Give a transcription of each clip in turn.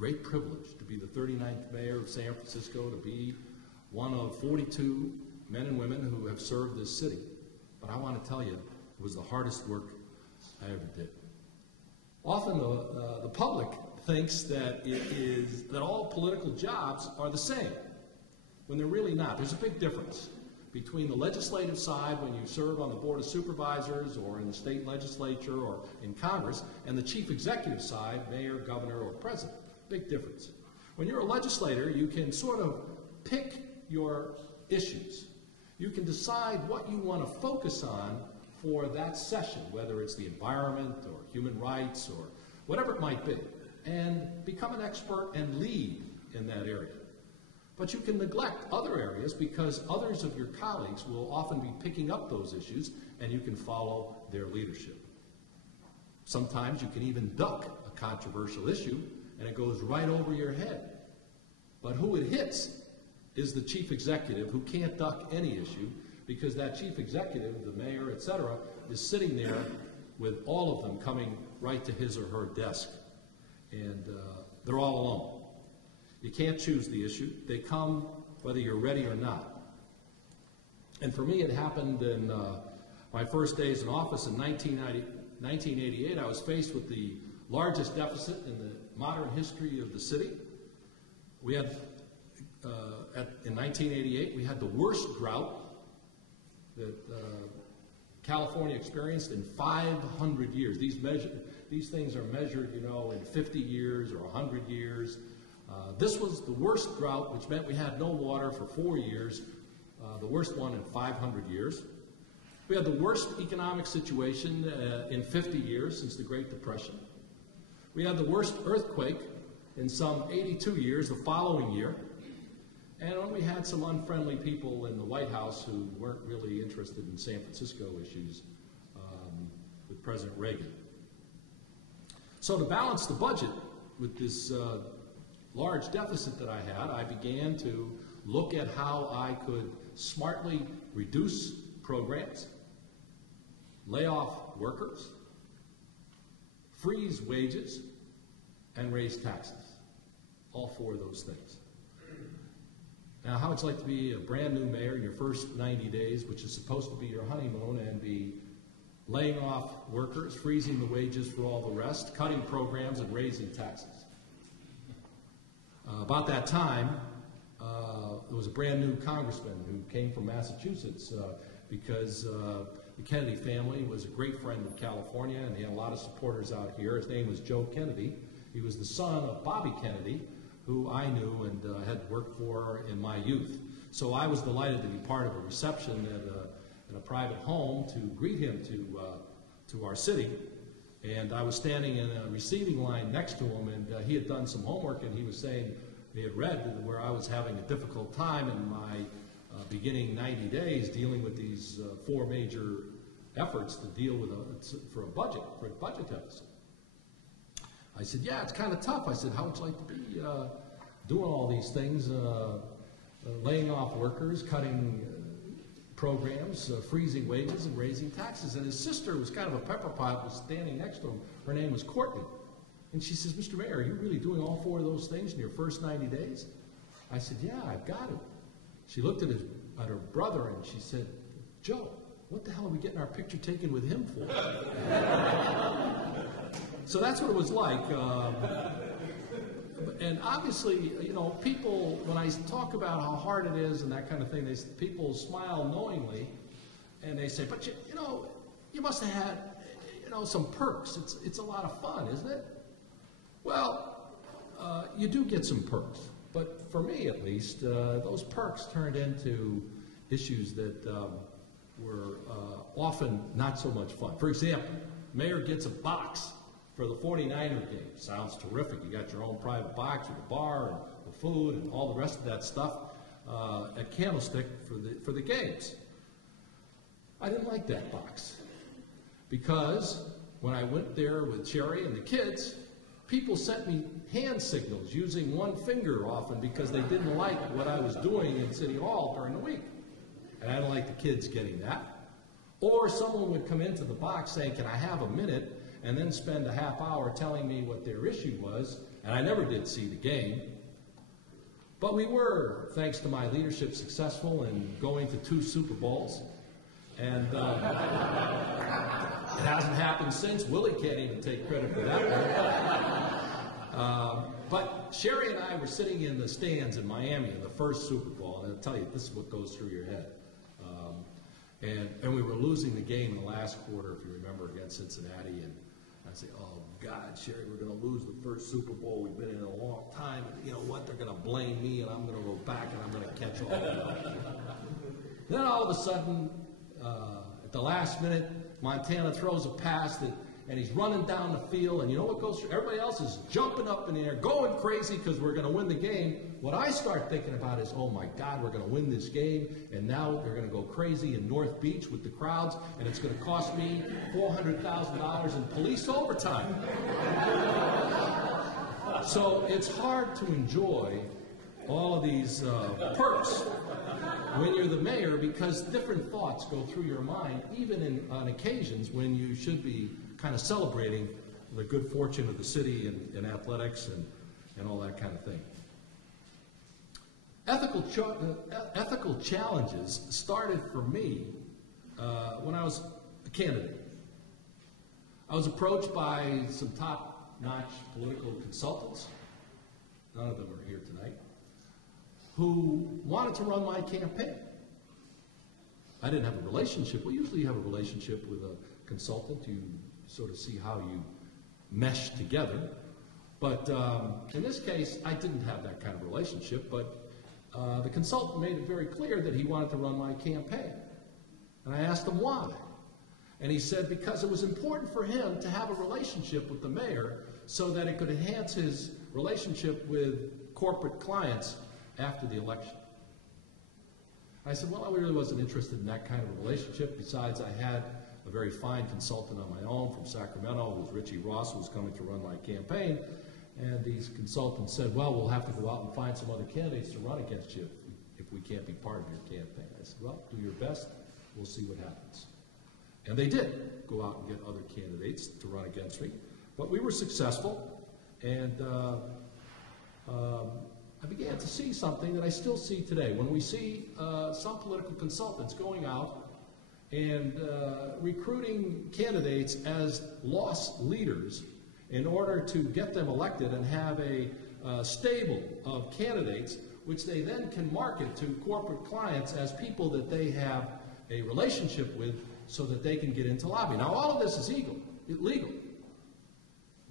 great privilege to be the 39th mayor of San Francisco, to be one of 42 men and women who have served this city. But I want to tell you, it was the hardest work I ever did. Often the public thinks that all political jobs are the same, when they're really not. There's a big difference between the legislative side, when you serve on the Board of Supervisors or in the state legislature or in Congress, and the chief executive side, mayor, governor, or president. Big difference. When you're a legislator, you can sort of pick your issues. You can decide what you want to focus on for that session, whether it's the environment or human rights or whatever it might be, and become an expert and lead in that area. But you can neglect other areas because others of your colleagues will often be picking up those issues and you can follow their leadership. Sometimes you can even duck a controversial issue and it goes right over your head. But who it hits is the chief executive, who can't duck any issue because that chief executive, the mayor, etc., is sitting there with all of them coming right to his or her desk. And they're all alone. You can't choose the issue. They come whether you're ready or not. And for me, it happened in my first days in office in 1988. I was faced with the largest deficit in the modern history of the city. We had, in 1988, we had the worst drought that California experienced in 500 years. These things are measured, you know, in 50 years or 100 years. This was the worst drought, which meant we had no water for 4 years, the worst one in 500 years. We had the worst economic situation in 50 years since the Great Depression. We had the worst earthquake in some 82 years the following year. And we had some unfriendly people in the White House who weren't really interested in San Francisco issues with President Reagan. So to balance the budget with this large deficit that I had, I began to look at how I could smartly reduce programs, lay off workers, freeze wages, and raise taxes. All four of those things. Now, how would you like to be a brand new mayor in your first 90 days, which is supposed to be your honeymoon, and be laying off workers, freezing the wages for all the rest, cutting programs, and raising taxes? About that time, there was a brand new congressman who came from Massachusetts because the Kennedy family was a great friend of California, and he had a lot of supporters out here. His name was Joe Kennedy. He was the son of Bobby Kennedy, who I knew and had worked for in my youth. So I was delighted to be part of a reception at a private home to greet him to our city. And I was standing in a receiving line next to him, and he had done some homework, and he was saying he had read where I was having a difficult time in my beginning 90 days dealing with these four major efforts to deal with for a budget deficit. I said, yeah, it's kind of tough. I said, how would you like to be doing all these things, laying off workers, cutting programs, freezing wages, and raising taxes? And his sister was kind of a pepper pot, was standing next to him. Her name was Courtney. And she says, Mr. Mayor, are you really doing all four of those things in your first 90 days? I said, yeah, I've got it. She looked at her brother and she said, Joe, what the hell are we getting our picture taken with him for? So that's what it was like. And obviously, you know, people, when I talk about how hard it is and that kind of thing, people smile knowingly, and they say, but you know, you must have had, you know, some perks. It's a lot of fun, isn't it? Well, you do get some perks. But for me, at least, those perks turned into issues that were often not so much fun. For example, mayor gets a box for the 49er game. Sounds terrific. You got your own private box with the bar and the food and all the rest of that stuff at Candlestick for the games. I didn't like that box because when I went there with Sherry and the kids, people sent me hand signals using one finger often because they didn't like what I was doing in City Hall during the week. And I didn't like the kids getting that. Or someone would come into the box saying, can I have a minute, and then spend a half hour telling me what their issue was, and I never did see the game. But we were, thanks to my leadership, successful in going to 2 Super Bowls. And it hasn't happened since. Willie can't even take credit for that one. But Sherry and I were sitting in the stands in Miami in the first Super Bowl, and I'll tell you, this is what goes through your head. And we were losing the game in the last quarter, if you remember, against Cincinnati. And I say, oh, God, Sherry, we're going to lose the first Super Bowl we've been in a long time. And you know what? They're going to blame me, and I'm going to go back, and I'm going to catch all of them. Then all of a sudden, at the last minute, Montana throws a pass and he's running down the field, and you know what goes through? Everybody else is jumping up in the air, going crazy because we're going to win the game. What I start thinking about is, oh my God, we're going to win this game, and now they're going to go crazy in North Beach with the crowds, and it's going to cost me $400,000 in police overtime. So it's hard to enjoy all of these perks when you're the mayor, because different thoughts go through your mind, even on occasions when you should be kind of celebrating the good fortune of the city and athletics and all that kind of thing. Ethical challenges started for me when I was a candidate. I was approached by some top-notch political consultants, none of them are here tonight, who wanted to run my campaign. I didn't have a relationship. Well, usually you have a relationship with a consultant. You sort of see how you mesh together. But in this case, I didn't have that kind of relationship, but the consultant made it very clear that he wanted to run my campaign. And I asked him why. And he said because it was important for him to have a relationship with the mayor so that it could enhance his relationship with corporate clients after the election. I said, well, I really wasn't interested in that kind of a relationship. Besides, I had a very fine consultant on my own from Sacramento, who was Richie Ross, who was coming to run my campaign. And these consultants said, well, we'll have to go out and find some other candidates to run against you if we can't be part of your campaign. I said, well, do your best. We'll see what happens. And they did go out and get other candidates to run against me. But we were successful, and I began to see something that I still see today. When we see some political consultants going out and recruiting candidates as lost leaders in order to get them elected and have a stable of candidates which they then can market to corporate clients as people that they have a relationship with so that they can get into lobby. Now, all of this is illegal,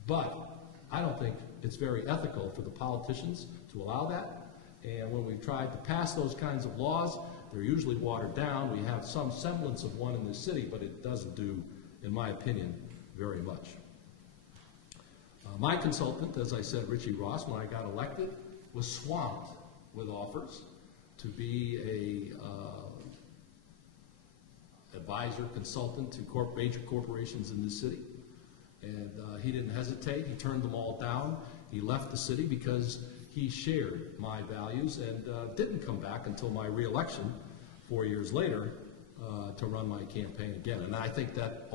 but I don't think it's very ethical for the politicians to allow that. And when we've tried to pass those kinds of laws, they're usually watered down. We have some semblance of one in this city, but it doesn't do, in my opinion, very much. My consultant, as I said, Richie Ross, when I got elected, was swamped with offers to be a advisor, consultant to major corporations in this city. And he didn't hesitate. He turned them all down. He left the city because he shared my values and didn't come back until my re-election 4 years later to run my campaign again. And I think that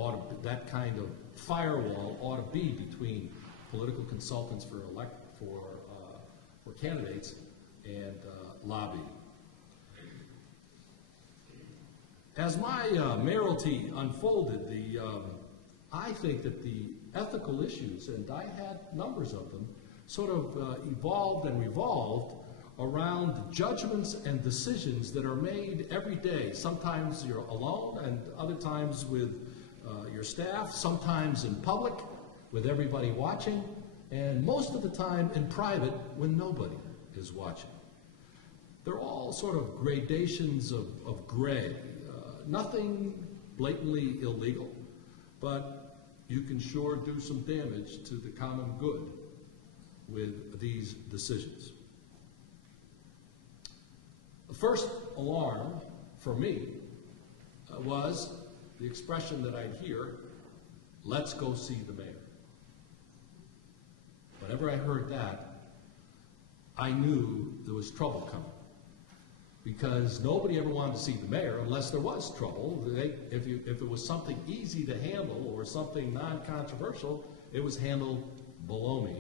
kind of firewall ought to be between political consultants for candidates and lobbying. As my mayoralty unfolded, I think that the ethical issues, and I had numbers of them, sort of evolved and revolved around judgments and decisions that are made every day. Sometimes you're alone, and other times with your staff, sometimes in public with everybody watching, and most of the time in private when nobody is watching. They're all sort of gradations of gray. Nothing blatantly illegal, but you can sure do some damage to the common good with these decisions. The first alarm for me was the expression that I'd hear, "Let's go see the mayor." Whenever I heard that, I knew there was trouble coming, because nobody ever wanted to see the mayor unless there was trouble. If it was something easy to handle or something non-controversial, it was handled below me.